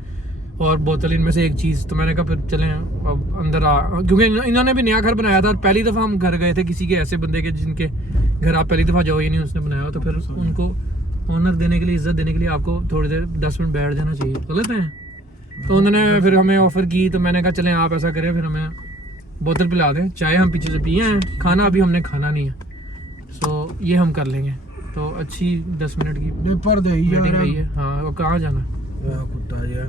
और बोतल इनमें से एक चीज़। तो मैंने कहा फिर चलें अब अंदर क्योंकि इन्होंने भी नया घर बनाया था और पहली दफ़ा हम घर गए थे किसी के ऐसे बंदे के जिनके घर आप पहली दफ़ा जाओ ये नहीं उसने बनाया। तो फिर उनको ऑनर देने के लिए इज्जत देने के लिए आपको थोड़ी देर 10 मिनट बैठ जाना चाहिए। गलत है तो उन्होंने फिर हमें ऑफ़र की। तो मैंने कहा चलें आप ऐसा करें फिर हमें बोतल पिला दें। चाय हम पीछे से पिए हैं खाना अभी हमने खाना नहीं है। सो ये हम कर लेंगे। तो अच्छी 10 मिनट की पेपर दे मीटिंग रही है। हाँ वो कहाँ जाना है? कुत्ता यार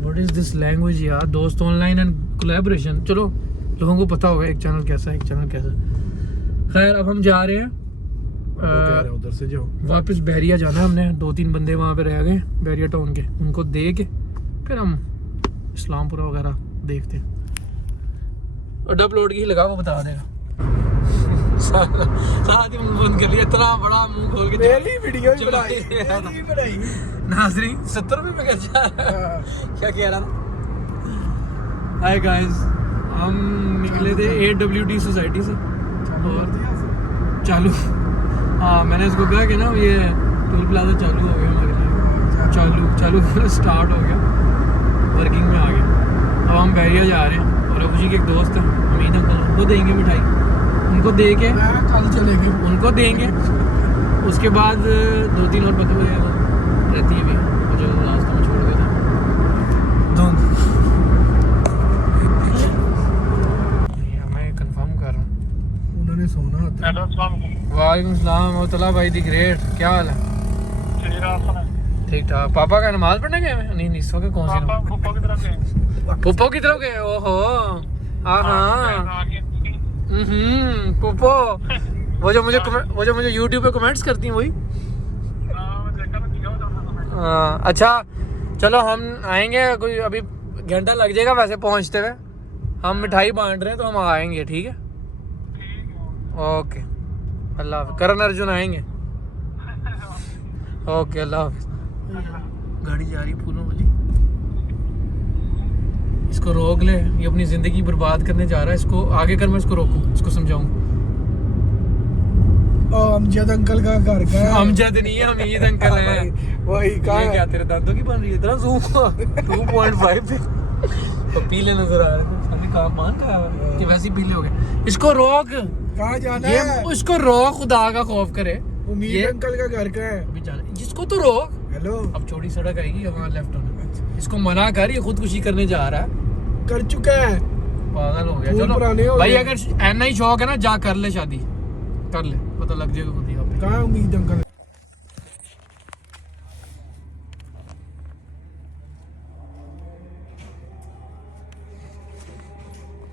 व्हाट इज दिस लैंग्वेज यार? दोस्त ऑनलाइन एंड कोलैबोरेशन। चलो लोगों को पता होगा एक चैनल कैसा है एक चैनल कैसा। खैर अब हम जा रहे हैं उधर से जाओ वापस बहरिया जाना है। हमने 2-3 बंदे वहाँ पे रह गए बहरिया टाउन के उनको दे के फिर हम इस्लामपुरा वगैरह देखते हैं। और डब लोड की लगा वो बता देगा। साथ ही मुंह बंद कर लिया इतना बड़ा मुंह खोल के मेरी वीडियो ही चलो, बनाई नाज़रीन 70 रुपये में कर जा क्या कह रहा था? हाय गाइस हम निकले थे AWT सोसाइटी से और चालू। हाँ मैंने इसको कहा कि ना ये टोल प्लाजा चालू हो गया हमारे लिए। चालू स्टार्ट हो गया वर्किंग में आ गया। अब हम बहरिया जा रहे हैं और अबू जी के एक दोस्त हैं हमीद अंकल उनको देंगे मिठाई। उनको दे के कल चलेगी उनको देंगे। उसके बाद 2-3 और बकरे रहती है भी जो रास्ते में छोड़ गए थे। मैं कंफर्म कर रहा हूँ उन्होंने सोना होता हेलो अस्सलाम वालेकुम सलाम वतला भाई दी ग्रेट क्या हाल है? ठीक ठाक। पापा का नमाज पढ़ने गए? नहीं इस वक्त कौन सी नमाज? पुप्पो की तरफ गए? ओहो हाँ पुप्पो वो जो मुझे YouTube पे कमेंट्स करती हैं वही। अच्छा चलो हम आएंगे कोई अभी घंटा लग जाएगा वैसे पहुंचते हुए। हम मिठाई बांट रहे हैं तो हम आएंगे ठीक है ओके अल्लाह हाफ़िज़। करण अर्जुन आएंगे ओके अल्लाह हाफ़िज़। गाड़ी जा रही फूलों वाली इसको रोक ले। ये अपनी ज़िंदगी बर्बाद करने जा रहा है। इसको आगे कर मैं इसको रोकूं इसको समझाऊं। अमजद अंकल का घर का है। अमजद नहीं है हमीद अंकल है। वही का ये क्या तेरे दांतों की बन रही है इतना ज़ूम 2.5 पे तो पीले नजर आ रहे थे। सामने काम मान रहा है कि वैसे ही पीले हो गए। इसको रोक कहाँ जाना ये है? उसको रोक खुदा का खौफ करे। उम्मीद ये अंकल का घर का है। अभी जाना जिसको तो रोक। हेलो अब चौड़ी सड़क आएगी वहाँ लेफ्ट होना। इसको मना कर ये खुदकुशी करने जा रहा है। कर चुका है पागल हो गया। खून चलो पुराने हो भाई गए। अगर ऐना ही शौक है ना जा कर ले शादी कर ले पता लग जाएगा खुद ही आप पे। कहाँ उम्मीद अंकल?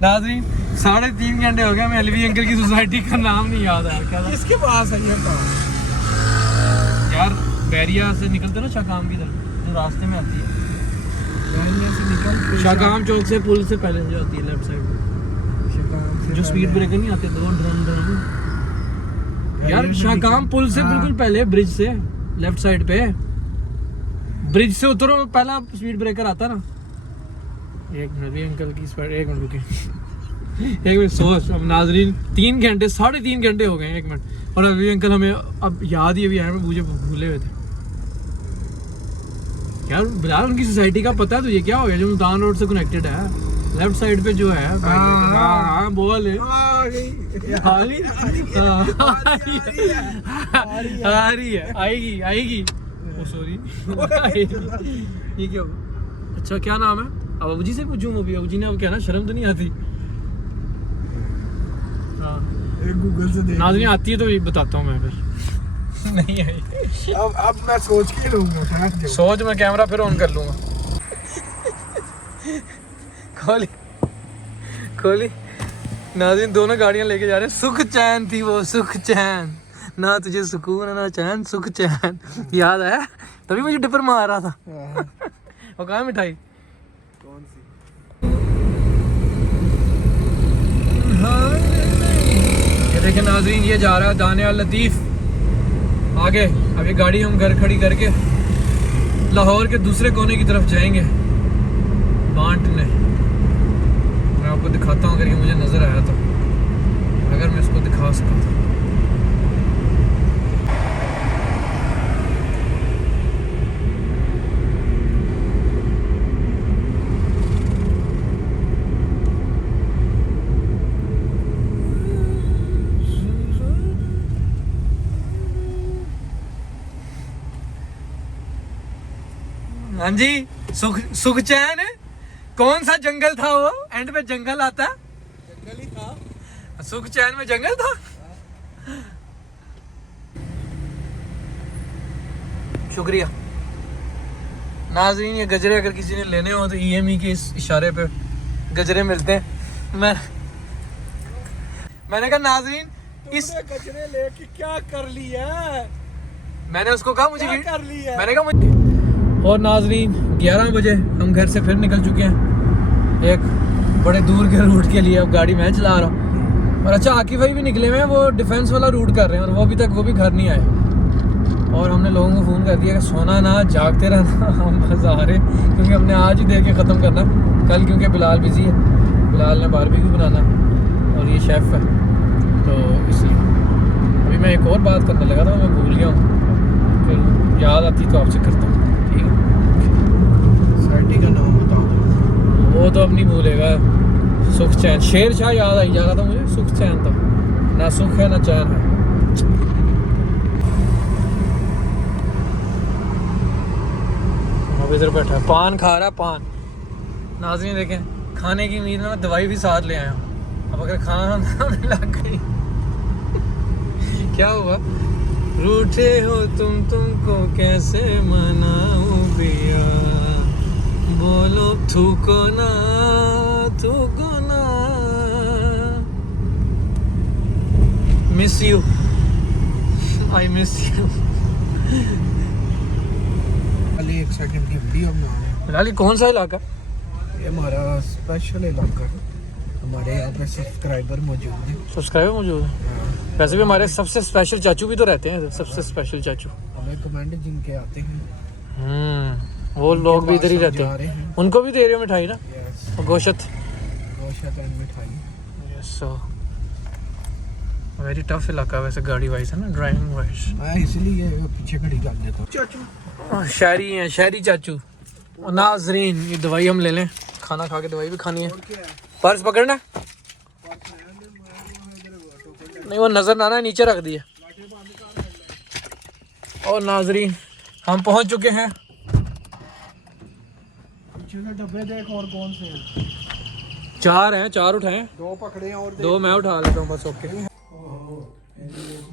नाज़रीन 3.5 घंटे हो गए मैं एलवी अंकल की सोसाइटी का नाम नहीं याद आया क्या था? किसके पास है ये बताओ यार बैरिया से निकलते ना शाकाम की तरफ जो रास्ते में आती है। बैरिया से निकल शाकाम चौक से पुल से पहले जो आती है लेफ्ट साइड शाकाम से जो स्पीड पहले। ब्रेकर नहीं आते 2 ड्रम यार बैरिया से शाकाम निकल- पुल से हाँ। बिल्कुल पहले ब्रिज से लेफ्ट साइड पे ब्रिज से उतरो पहला स्पीड ब्रेकर आता ना। एक मिनट भी अंकल की स्पीड एक मिनट रुके एक मिनट सोच। अब नाजरीन 3 घंटे 3.5 घंटे हो गए 1 मिनट और अभी अंकल हमें अब याद ही अभी आया मुझे भूले हुए थे यार। बिलाल उनकी सोसाइटी का पता है तुझे क्या हो गया जो मुल्तान रोड से कनेक्टेड है लेफ्ट साइड पे जो है। हाँ बोल आ गई आ रही है आएगी ओ सॉरी ये क्या हुआ? अच्छा क्या नाम है? अब अबू जी से पूछूं अभी अबू जी ने अब क्या ना शर्म तो नहीं आती हाँ एक गूगल से देख। नाज़रीन आती है तो ये बताता हूँ मैं फिर। नहीं आई। अब मैं सोच के लूँगा, ठहर जाओ। सोच मैं कैमरा फिर ऑन कर लूँगा। खोली खोली। नाज़रीन दोनों गाड़ियाँ लेके जा रहे हैं। सुख चैन थी वो, सुख चैन, ना तुझे सुकून ना चैन, सुख चैन। याद है तभी मुझे डिपर मार रहा था। और कहाँ है मिठाई? कौन सी? ये देखें नाज़रीन, ये जा रहा है दानिया लतीफ़ आगे। अब ये गाड़ी हम घर खड़ी करके लाहौर के दूसरे कोने की तरफ जाएंगे बांटने। मैं आपको दिखाता हूँ अगर ये मुझे नज़र आया तो, अगर मैं इसको दिखा सकता तो। हाँ जी, सुख चैन है। कौन सा जंगल था वो? एंड पे जंगल आता है। जंगल ही था। सुख चैन में जंगल था। शुक्रिया नाज़रीन। ये गजरे अगर किसी ने लेने हो तो EME के इस इशारे पे गजरे मिलते हैं। मैंने कहा नाज़रीन इस गजरे लेके क्या कर लिया? मैंने उसको कहा मुझे क्या कर लिया? मैंने कहा मुझे। और नाज़रीन 11 बजे हम घर से फिर निकल चुके हैं एक बड़े दूर के रूट के लिए। अब गाड़ी मैं चला रहा हूँ। और अच्छा आकिब भाई भी निकले हुए हैं, वो डिफेंस वाला रूट कर रहे हैं और वो अभी तक वो भी घर नहीं आए। और हमने लोगों को फ़ोन कर दिया कि सोना ना, जागते रहना। हम बस आ रहे क्योंकि हमने आज ही देर के ख़त्म करना कल, क्योंकि बिलाल बिज़ी है। बिलाल ने बारबेक्यू बनाना और ये शेफ़ है तो इसलिए। अभी मैं एक और बात करने लगा था, मैं भूल गया हूँ, फिर याद आती तो आपसे करता हूँ। ठीक है, सोसाइटी का नाम बताओ। वो तो अब नहीं भूलेगा। सुख चैन, शेर शाह याद आई जा रहा था मुझे। सुख चैन था ना, सुख है ना चैन है। अब इधर बैठा है पान खा रहा है, पान। नाज़रीन देखें, खाने की उम्मीद में मैं दवाई भी साथ ले आया हूँ। अब अगर खाना ना मिला गई क्या हुआ? रूठे हो तुमको कैसे मनाऊं पिया, बोलो थूको ना थूको ना। Miss you, I miss you. खाली एक सेकंड की वीडियो बनाना। फिलहाल कौन सा इलाका? ये हमारा स्पेशल इलाका है। हमारे यहाँ पे सब्सक्राइबर मौजूद हैं। सब्सक्राइबर मौजूद है। वैसे भी हमारे सबसे स्पेशल चाचू भी तो रहते हैं, सबसे स्पेशल चाचू। हमें कमेंट जिनके आते हैं वो लोग भी इधर ही रहते जा रहे हैं। हैं। उनको भी दे रहे हो मिठाई ना, यस, और गोश्त। गोश्त एंड मिठाई। यस, सो वेरी टफ इलाका वैसे गाड़ी वाइज है ना, ड्राइविंग वाइज। मैं इसलिए पीछे खड़ी कर देता हूँ। चाचू शहरी हैं, शहरी चाचू। और नाज़रीन ये दवाई हम ले लें, खाना खा के दवाई भी खानी है। पर्स पकड़ना नहीं, वो नजर ना आना, नीचे रख दिए। और नाज़रीन हम पहुंच चुके हैं। पीछे से डब्बे देख और कौन से हैं? 4 हैं, 4 उठाए, 2 पकड़े हैं और 2 मैं उठा लेता हूँ बस। ओके,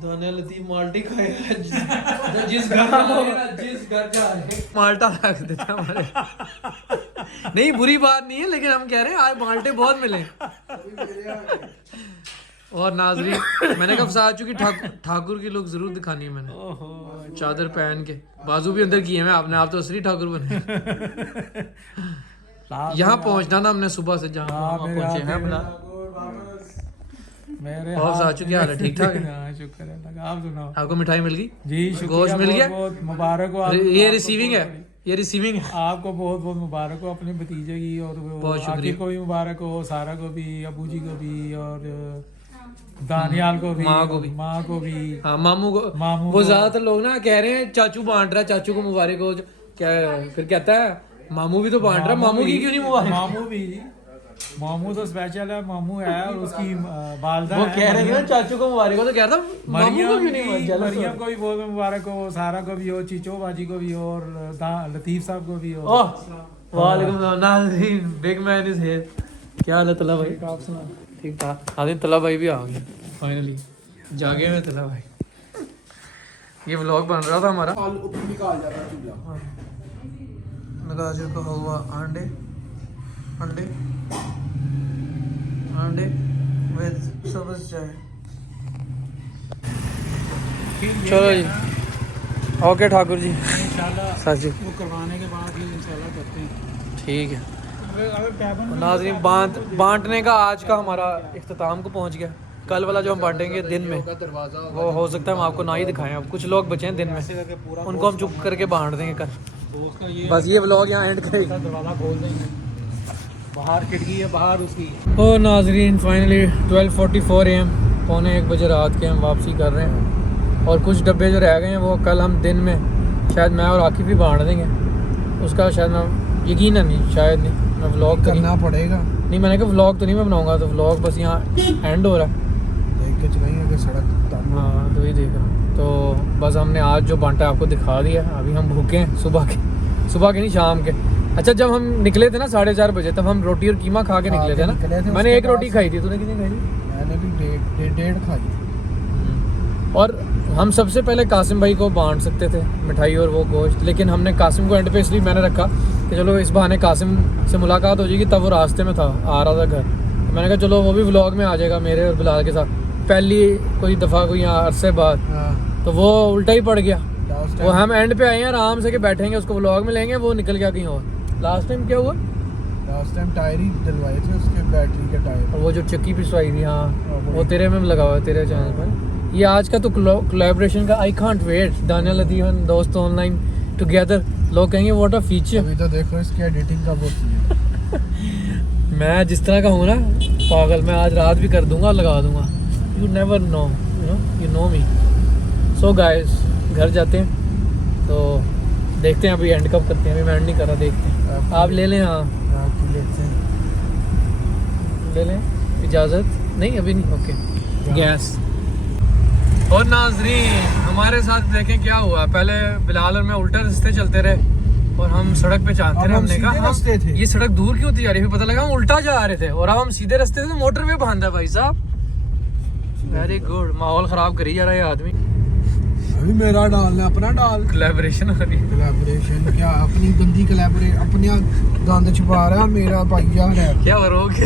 दानिया लतीफ़ माल्टी खाएगा। जिस घर जा रहे हैं माल्टा रख देता है हमारे। नहीं बुरी बात नहीं है, लेकिन हम कह रहे हैं आज माल्टे बहुत मिले। और नाज़रीन मैंने कहा फसाद चुकी ठाकुर की लुक जरूर दिखानी है मैंने। चादर पहन के बाजू भी अंदर किए हैं आपने, आप तो असली ठाकुर बने। यहाँ पहुँचना ना हमने सुबह से, जहाँ पहुँचे हैं अपना। मेरे और साचू क्या हाल है? ठीक ठाक है? शुक्र है, आप सुनाओ। आपको मिठाई मिल गई? जी गोश्त मिल गया? बहुत मुबारक हो। ये रिसीविंग है, ये रिसीविंग है। आपको बहुत बहुत मुबारक हो अपने भतीजे की, और बहुत शुक्रिया। आकिब को भी मुबारक हो, सारा को भी, अबू जी को भी, और दानियाल को भी, माँ को भी। हाँ, मामू को। वो ज्यादातर लोग ना कह रहे हैं चाचू बांट रहा है, चाचू को मुबारक हो। क्या फिर कहता है मामू भी तो बांट रहा है, मामू की क्यों नहीं मुबारक? मामू तो स्पेशल है, मामू है और उसकी वालदा वो है। कह रहे हैं ना चाचू को मुबारक हो, तो कह रहा था मामू को क्यों नहीं मुबारक? मरियम को भी बहुत मुबारक हो, सारा को भी हो, चीचो बाजी को भी हो, और लतीफ साहब को भी हो। वालेकुम सलाम नाज़रीन, बिग मैन इज हियर। क्या हाल है तला भाई? आप सुना। ठीक ठाक। नाज़रीन तला भाई भी आ गए। फाइनली जागे में चला भाई। ये व्लॉग बन रहा था हमारा। निकाल जाता चूल्हा। गाजर का हलवा, अंडे अंडे अंडे विद सब्ज चाय। चलो जी, ओके ठाकुर जी, इंशाल्लाह साजी वो करवाने के बाद ही इंशाल्लाह करते हैं। ठीक है। अगर कैबन नाज़रीन बांटने का आज का हमारा इख्तिताम को पहुंच गया। कल वाला जो हम बांटेंगे दिन में वो हो सकता है हम आपको ना ही दिखाएं। अब कुछ लोग बचे हैं दिन में, उनको हम चुप करके बांट देंगे कल। दोस्त का ये बस ये व्लॉग यहाँ एंड करेगा। दरवाज़ा खोल देंगे, बाहर खिड़की है, बाहर उसकी। ओ नाज़रीन फाइनली 12:44 AM, पौने 1 बजे रात के हम वापसी कर रहे हैं। और कुछ डब्बे जो रह गए हैं वो कल हम दिन में शायद मैं और आकिब भी बांट देंगे। उसका शायद मैं यकीन नहीं, शायद नहीं, मैं व्लॉग करना पड़ेगा। नहीं, मैंने कहा व्लॉग तो नहीं मैं बनाऊंगा। तो व्लॉग बस यहाँ एंड हो रहा है। देख के चलाएंगे कि सड़क। हाँ तो ही देख रहा हूँ। तो बस हमने आज जो बांटा आपको दिखा दिया। अभी हम भूखे हैं सुबह के नहीं शाम के। अच्छा जब हम निकले थे ना 4:30 बजे, तब हम रोटी और कीमा खा के निकले थे ना। मैंने एक रोटी खाई थी, तूने कितनी खाई थी? मैंने भी डेढ़ खाई। और हम सबसे पहले कासिम भाई को बांट सकते थे मिठाई और वो गोश्त, लेकिन हमने कासिम को एंड पे इसलिए मैंने रखा कि चलो इस बहाने कासिम से मुलाकात हो जाएगी। तब वो रास्ते में था, आ रहा था घर। तो मैंने कहा चलो वो भी व्लॉग में आ जाएगा मेरे और बिलाल के साथ, पहली कोई दफ़ा कोई यहाँ अरसे बाद। तो वो उल्टा ही पड़ गया। वो हम एंड पे आए हैं आराम से कि बैठेंगे उसको व्लॉग में लेंगे, वो निकल गया कहीं और। लास्ट टाइम क्या हुआ? लास्ट टाइम टायर ही डलवाए थे उसके, बैटरी के टायर। और वो जो चक्की पिसवाई थी, हाँ वो तेरे में लगा हुआ है, तेरे चैनल पर। ये आज का तो कोलैबोरेशन का आई can't wait. Dania Latif and दोस्त ऑनलाइन टुगेदर। लोग कहेंगे व्हाट अ फीचर। अभी तो देखो इसकी एडिटिंग कब होती है। मैं जिस तरह का हूँ ना पागल, मैं आज रात भी कर दूंगा, लगा दूंगा। You never know, you know me. So guys घर जाते हैं तो देखते हैं अभी एंड कब करते हैं। अभी मैं एंड नहीं कर रहा, देखते हैं। आप ले लें। हाँ लेते हैं, ले लें, इजाज़त नहीं अभी नहीं। Okay gas. और नाज़रीन हमारे साथ देखें क्या हुआ। पहले बिलाल और मैं उल्टा रास्ते चलते रहे और हम सड़क पे चाहते रहे। हमने कहा रास्ते थे, ये सड़क दूर क्यों थी यार? फिर पता लगा हम उल्टा जा रहे थे और अब हम सीधे रास्ते से मोटरवे बांधा है। भाई साहब वेरी गुड। माहौल ख़राब करी जा रहा है ये आदमी। अभी मेरा डालना, अपना डाल। कोलैबोरेशन हो रही है। कोलैबोरेशन क्या, अपनी गंदी कोलैबोरेशन, अपने गंद छुपा रहा मेरा भाईया है। क्या रो के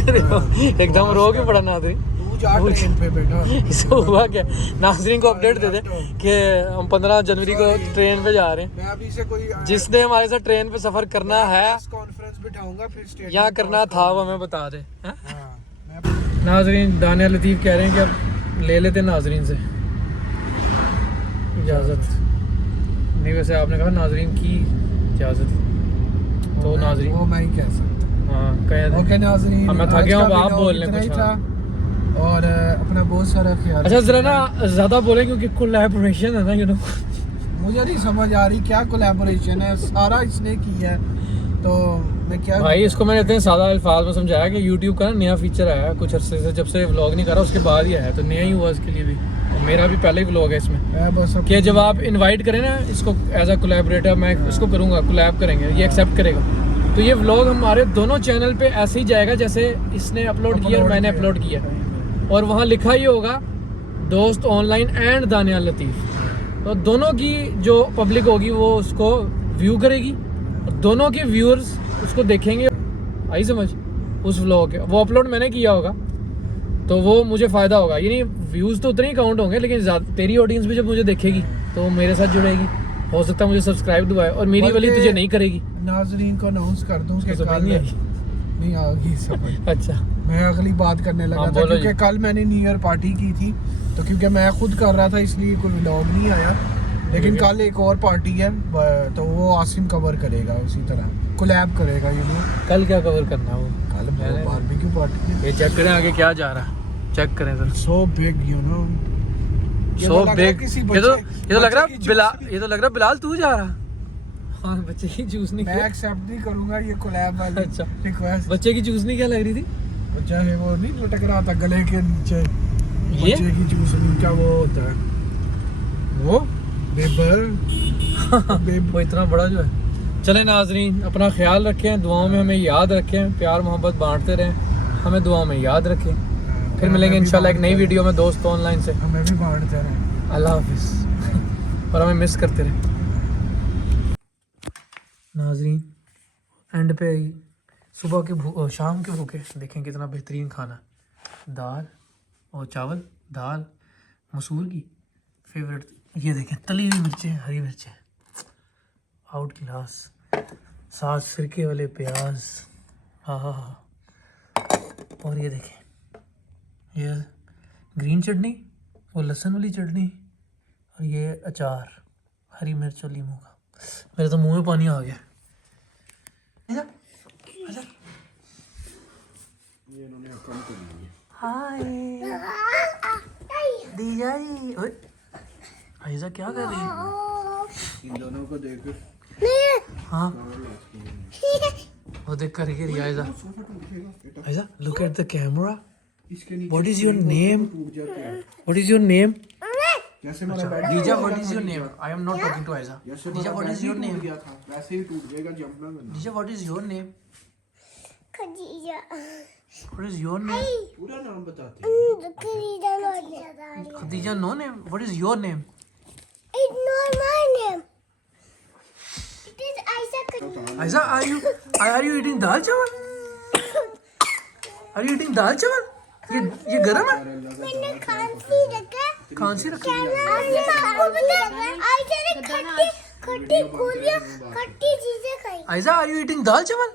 एकदम रो के पड़ा नाज़रीन। तू जा ट्रेन पे बैठा। इससे हुआ क्या? नाज़रीन को अपडेट दे दे कि हम 15 जनवरी को ट्रेन पे जा रहे हैं। मैं अभी से कोई जिसने हमारे साथ ट्रेन पे सफ़र करना है कॉन्फ्रेंस बिठाऊंगा, फिर स्टेट यहाँ करना था वो हमें बता दे। हाँ? मैं नाज़रीन दानिया लतीफ़ कह रहे हैं कि अब ले लेते नाज़रीन से इजाज़त। नहीं वैसे आपने कहा नाज़रीन की इजाज़त, तो नाज़रीन वो मैं ही कह सकता। हाँ कह ओके नाज़रीन, अब मैं थक गया हूँ, आप बोल लें इतना ही कुछ। था। और अपना बहुत सारा ख्याल। अच्छा ज़रा ना ज़्यादा बोले क्योंकि कोलैबोरेशन है ना, यू नो। मुझे नहीं समझ आ रही क्या कोलैबोरेशन है, सारा इसने किया है तो मैं क्या भाई इसको मैंने इतने सादा अल्फाज में समझाया कि YouTube का ना नया फीचर आया है कुछ अरसे से, जब से व्लॉग नहीं कर रहा उसके बाद ही आया, तो नया ही हुआ इसके लिए भी। और मेरा भी पहले ही व्लॉग है इसमें मैं बस कि जब आप इनवाइट करें ना इसको एज अ कोलैबोरेटर, मैं इसको करूँगा, कोलैब करेंगे, ये एक्सेप्ट करेगा। तो ये व्लॉग हमारे दोनों चैनल पे ऐसे ही जाएगा जैसे इसने अपलोड किया और मैंने अपलोड किया, और वहाँ लिखा ही होगा दोस्त ऑनलाइन एंड दानिया लतीफ़। तो दोनों की जो पब्लिक होगी वो उसको व्यू करेगी और दोनों के व्यूअर्स उसको देखेंगे। आई समझ? उस व्लॉग के वो अपलोड मैंने किया होगा तो वो मुझे फ़ायदा होगा। यानी व्यूज़ तो उतने ही काउंट होंगे, लेकिन तेरी ऑडियंस भी जब मुझे देखेगी तो मेरे साथ जुड़ेगी। हो सकता है मुझे सब्सक्राइब दुआए और मेरी वाली तुझे नहीं करेगी। नाज़रीन को अनाउंस कर दूं कि समझ नहीं आई। नहीं आ गई समझ। अच्छा मैं अगली बात करने लगा था क्योंकि कल मैंने न्यू ईयर पार्टी की थी, तो क्योंकि मैं खुद कर रहा था इसलिए कोई व्लॉग नहीं आया। लेकिन कल एक और पार्टी है तो वो आसिम कवर करेगा, उसी तरह कोलैब करेगा। यू नो कल क्या कवर करना है वो? कल बारबेक्यू पार्टी है। ये चेक करें आगे क्या जा रहा है, चेक करें sir. So big you know, so big. ये तो लग रहा बिलाल तू जा रहा। हाँ बच्चे की चूज नहीं मैं किया। एक्सेप्ट नहीं करूंगा ये कोलैब वाली अच्छा रिक्वेस्ट। बच्चे की चूज नहीं क्या लग रही थी? बच्चा है वो नहीं लटक रहा था गले के नीचे, ये बच्चे की चूसनी का वो होता है वो बेबर। वो इतना बड़ा जो है। चले नाजरीन अपना ख्याल रखें, दुआओं में हमें याद रखें, प्यार मोहब्बत बांटते रहें, हमें दुआओं में याद रखें। फिर मिलेंगे इंशाल्लाह एक नई वीडियो में दोस्त ऑनलाइन से। हमें भी बांटते रहे। अल्लाह हाफिज़ और हमें मिस करते रहे। नाज़रीन एंड पे सुबह के शाम के भूखे देखें कितना बेहतरीन खाना, दाल और चावल, दाल मसूर की फेवरेट, ये देखें तली हुई मिर्चें, हरी मिर्चें आउट क्लास, साथ सिरके वाले प्याज, हाँ हाँ हाँ, और ये देखें ये ग्रीन चटनी और लहसुन वाली चटनी और ये अचार, हरी मिर्च और लीमू का। मेरे तो मुंह में पानी आ गया। हाय दीजा जी, ओए आयजा क्या कर रही है? इन दोनों को देख हाँ वो देख कर रही है Aiza. Aiza look at the camera, what is your name, what is your name? जैसे मेरा बैड Dija what is your name? I am not talking to Aiza. Dija what is your name? गया था वैसे ही टूट जाएगा, जंप ना करना। Dija what is your name? Khadija what is your name? पूरा नाम बताते हैं। Khadija not Khadija no name, what is your name? It's not my name. It is Isaac. Aiza are you eating dal chawal? Are you eating dal चावल? ये गरम है? मैंने खांसी रखा। खांसी रखी है? आपको पता है आयशा ने खट्टी गोलियां, खट्टी चीजें खाई। Aiza are you eating dal चावल?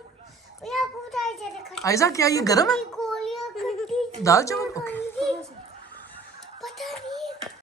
ये आपको पता है आयशा ने खट्टी आयजा क्या ये गरम है गोलियां, खट्टी दाल चावल? ओके खाई थी। पता नहीं